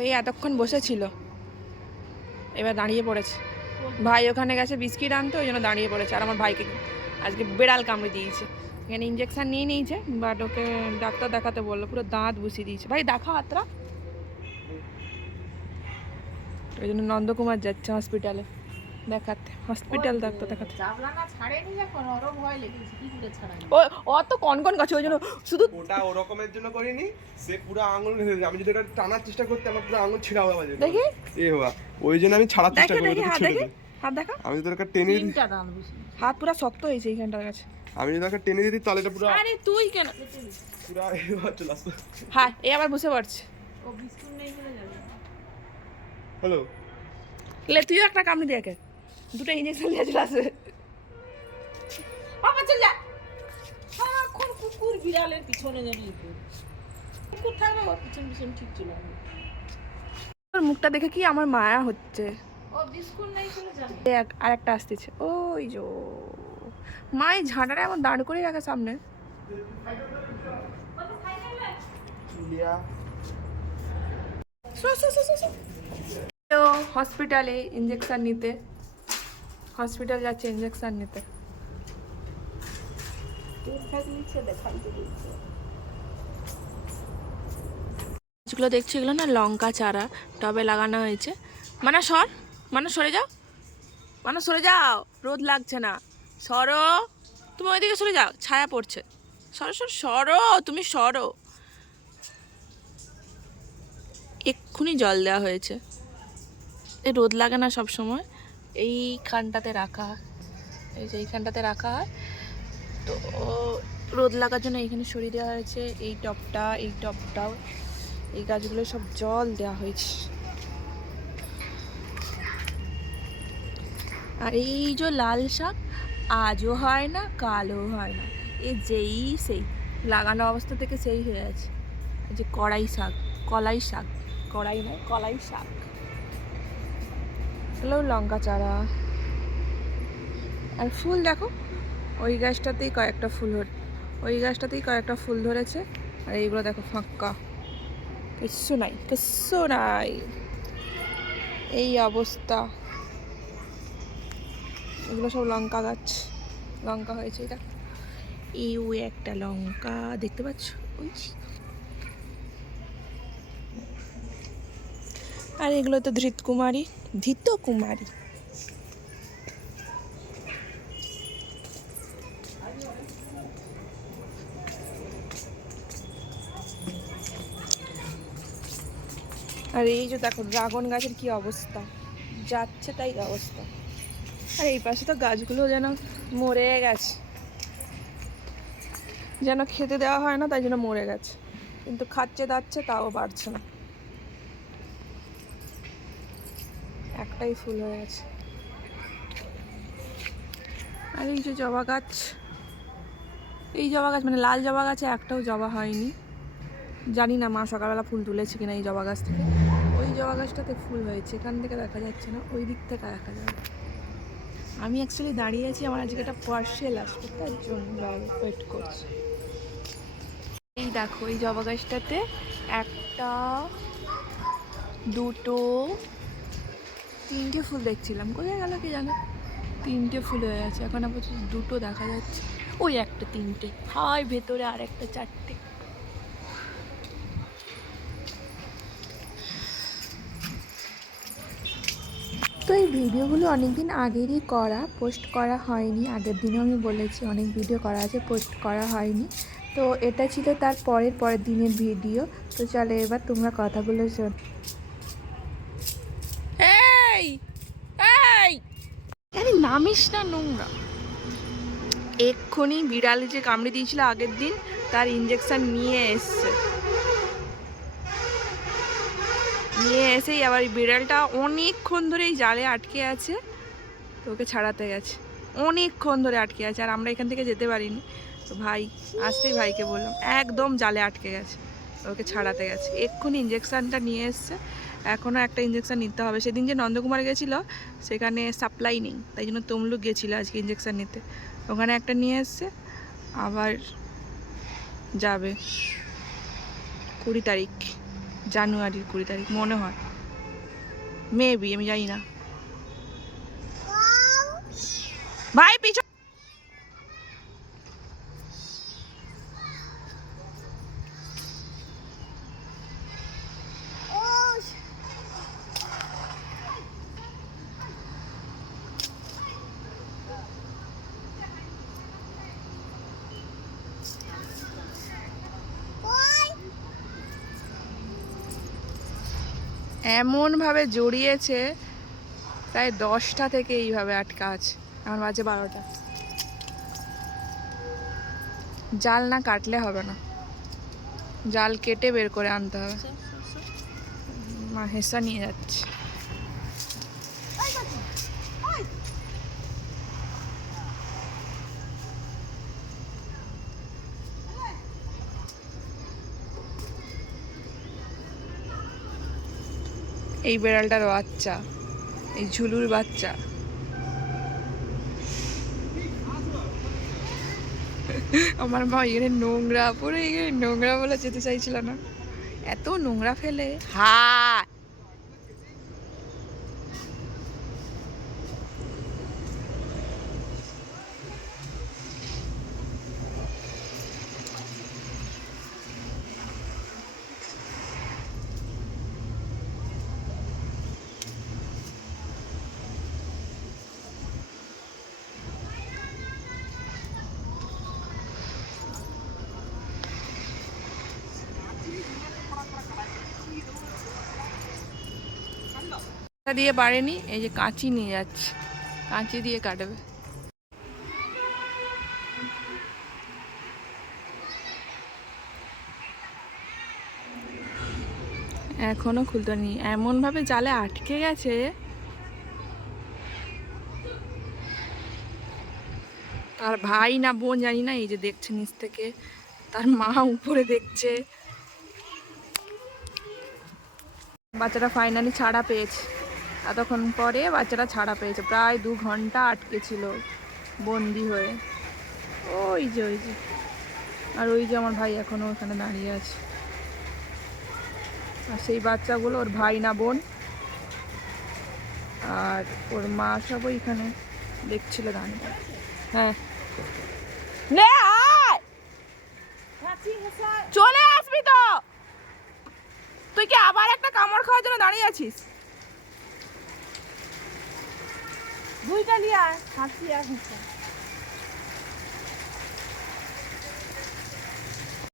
ওই এতক্ষণ বসেছিল। এবার দাঁড়িয়ে পড়েছে। ভাই ওখানে গেছে, বিস্কিট আনতে, ওই জন্য দাঁড়িয়ে পড়েছে। আর আমার ভাইকে আজকে বেড়াল কামড়ে দিয়েছে। এখানে ইঞ্জেকশান নিয়ে নিয়েছে বাট ওকে ডাক্তার দেখাতে বলল, পুরো দাঁত বসিয়ে দিয়েছে। ভাই দেখা হাতরা ওই জন্য নন্দকুমার যাচ্ছে হসপিটালে দেখাতে হসপিটাল ডাক্তার দেখাতে। করে ও অত কন কন গাছে ওই জন্য শুধু ওটা ওরকমের জন্য করিনি সে পুরো আঙুল আমি যদি ওটা টানার চেষ্টা করতে আমার পুরো আঙুল ছিঁড়া হয়ে যাবে। দেখি। এ বাবা ওই জন্য আমি ছাড়ার চেষ্টা দেখে করব দেখি তোকে হাত দেখি। হাত দেখা আমি যদি ওকে টেনে হাত পুরো শক্ত হয়েছে এইখানটার কাছে। আমি যদি ওকে টেনে দিই তাহলে এটা পুরো আরে তুই কেন? পুরো চলে আসবে হ্যাঁ এই আবার বসে পড়ছে। ও বিস্কুট নেই বলে যাবে। হ্যালো। লে তুইও একটা কামড়ে দিয়ে। দুটো ইঞ্জেকশন দিয়ে চলে আসবে। বাবা চল যা। সারাক্ষণ কুকুর বিড়ালের পিছনে জানি কুকুর থাকলে ওর পিছন পিছন ঠিক চলে আসবে। মুখটা দেখে কি আমার মায়া হচ্ছে? ও বিস্কুট নেই বলে যাবে আর একটা আসতেছে। ওই যো। মা এই ঝাঁটাটা এমন দাঁড় করে রাখে সামনে। হসপিটালে ইঞ্জেকশন নিতে। হসপিটাল যাচ্ছে ইঞ্জেকশন নিতে। যেগুলো দেখছি এগুলো না লঙ্কা, চারা, টবে লাগানো হয়েছে। মানে সর। মানে সরে যাও। মানে সরে যাও। রোদ লাগছে না। সরো। তুমি ওইদিকে সরে যাও। ছায়া পড়ছে। সরো, সর, সরো। তুমি সরো। এক্ষুনি জল দেওয়া হয়েছে। এ রোদ লাগে না সব সময় এইখানটাতে রাখা হয়। এই যে এইখানটাতে রাখা হয়। তো রোদ লাগার জন্য এইখানে সরিয়ে দেওয়া হয়েছে। এই টপটা, এই টপটাও, এই গাছগুলো সব জল দেওয়া হয়েছে। আর এই যে লাল শাক, আজও হয় না কালো হয় না। এ যেই সেই, লাগানো অবস্থা থেকে সেই হয়ে আছে। এই যে কড়াই শাক, কলাই শাক, কড়াই নয়, কলাই শাক। হলো লঙ্কা চারা। আর ফুল দেখো, ওই গাছটাতেই কয়েকটা ফুল ধর- ওই গাছটাতেই কয়েকটা ফুল ধরেছে। আর এইগুলো দেখো ফাঁকা। কিচ্ছু নাই কিচ্ছু নাই। এই অবস্থা। এগুলো সব লঙ্কা গাছ, লঙ্কা হয়েছে এটা। এই একটা লঙ্কা, দেখতে পাচ্ছ? ওই আর এগুলো তো ধৃত কুমারী ধৃত কুমারী। আর এই যে দেখো, ড্রাগন গাছের কি অবস্থা? যাচ্ছে তাই অবস্থা। আর এই পাশে তো গাছগুলো যেন মরে গেছে। যেন খেতে দেওয়া হয় না, তাই জন্য মরে গেছে। কিন্তু খাচ্ছে, দাচ্ছে, তাও বাড়ছে না। একটাই ফুল হয়ে গেছে। আর এই যে জবা গাছ, এই জবা গাছ মানে লাল জবা গাছে একটাও জবা হয়নি। জানি না মা সকালবেলা ফুল তুলেছে কিনা এই জবা গাছ থেকে। ওই জবা গাছটাতে ফুল হয়েছে, এখান থেকে দেখা যাচ্ছে না, ওই দিক থেকে দেখা যাবে। আমি অ্যাকচুয়ালি দাঁড়িয়ে আছি, আমার আজকে একটা পার্সেল আসবে, তার জন্য ওয়েট করছি। এই দেখো, এই জবা গাছটাতে একটা, দুটো তিনটে ফুল দেখছিলাম। কোথায় গেল কি জানো? তিনটে ফুল হয়ে গেছে। এখন আপাতত দুটো দেখা যাচ্ছে। ওই একটা তিনটে। হাই ভেতরে আর একটা চারটে। তো এই ভিডিওগুলো অনেক দিন আগেরই করা, পোস্ট করা হয়নি। আগের দিনও আমি বলেছি, অনেক ভিডিও করা আছে, পোস্ট করা হয়নি। তো এটা ছিল তার পরের পরের দিনের ভিডিও। তো চলো এবার তোমরা কথাগুলো শোন এই এই আরে নামিস না নোংরা। এক্ষুনি বিড়ালে যে কামড়ে দিয়েছিল আগের দিন, তার ইঞ্জেকশন নিয়ে এসছে। নিয়ে এসেই আবার বিড়ালটা অনেকক্ষণ ধরে এই জালে আটকে আছে ওকে ছাড়াতে গেছে। অনেকক্ষণ ধরে আটকে আছে, আর আমরা এখান থেকে যেতে পারিনি। তো ভাই, আসতেই ভাইকে বললাম, একদম জালে আটকে গেছে ওকে ছাড়াতে গেছে। এক্ষুনি ইঞ্জেকশানটা নিয়ে এসছে এখনও একটা ইঞ্জেকশান নিতে হবে। সেদিন যে নন্দকুমার গেছিল সেখানে সাপ্লাই নেই। তাই জন্য তমলুক গেছিল আজকে ইঞ্জেকশান নিতে। ওখানে একটা নিয়ে এসছে আবার যাবে কুড়ি তারিখ জানুয়ারির কুড়ি তারিখ মনে হয়। মেবি আমি জানি না। ভাই পিছন এমনভাবে জড়িয়েছে প্রায় দশটা থেকে এইভাবে আটকা আছে। আমার বাজে বারোটা। জাল না কাটলে হবে না। জাল কেটে বের করে আনতে হবে। মা হেসা নিয়ে যাচ্ছে। এই বেড়ালটার বাচ্চা এই ঝুলুর বাচ্চা। আমার মা এখানে নোংরা, পুরো এখানে নোংরা বলে যেতে চাইছিল না। এত নোংরা ফেলে। হা দিয়ে বাড়েনি, এই যে কাঁচি নিয়ে যাচ্ছে। কাঁচি দিয়ে কাটবে। এখনও খুলতে নি এমন ভাবে জালে আটকে গেছে। তার ভাই না বোন জানি না, এই যে দেখছে নিচ থেকে। তার মা উপরে দেখছে। বাচ্চাটা ফাইনালি ছাড়া পেয়েছে। এতক্ষণ পরে বাচ্চাটা ছাড়া পেয়েছে। প্রায় দু ঘণ্টা আটকে ছিল বন্দি হয়ে। ওই যে ওই যে। আর ওই যে আমার ভাই এখনও ওখানে দাঁড়িয়ে আছে। আর সেই বাচ্চাগুলো ওর ভাই না বোন। আর ওর মা সব ওইখানে দেখছিল দাঁড়িয়ে হ্যাঁ। চলে আসবি তো! তুই কি আবার একটা কামড় খাওয়ার জন্য দাঁড়িয়ে আছিস? দুইটা আর হাসি আর হেসা